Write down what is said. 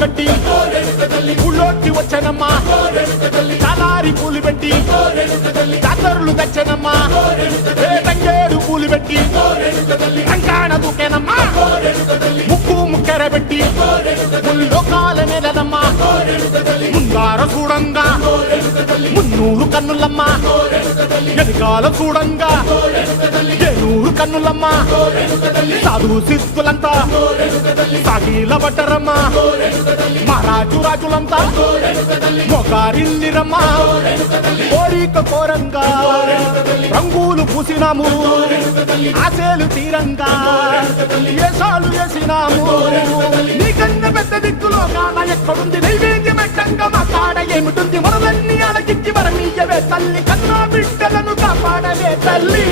కట్టి ఊళ్ళోకి వచ్చానమ్మా చాలారి పూలు పెట్టి జాతరులు తెచ్చానమ్మా తంగేడు పూలు పెట్టి రంగాణ దూకేనమ్మా ముక్కు ముక్కెర పెట్టి ముల్లోకాల నెలనమ్మా ముందార చూడంగా మున్నూరు కన్నులమ్మా ఎనకాల చూడంగా ఏనూరు కన్నులమ్మా సాధు సిద్ధులంతా సాగిల పడ్డరమ్మా మహారాజు రాజులంతా మొగారిల్లిరమ్మా కోరిక కోరంగా రంగులు పూసినాము ఆశలు తీరంగా ఏసాలు వేసినాము నీకన్నా పెద్ద దిక్కులో కాన ఎక్కడుంది నైవేద్యం ఎట్టంగా మా కాడ ఏమిటుంది మనలన్నీ అడగిచ్చి వరమీయవే తల్లి కన్నా బిడ్డలను కాపాడవే తల్లి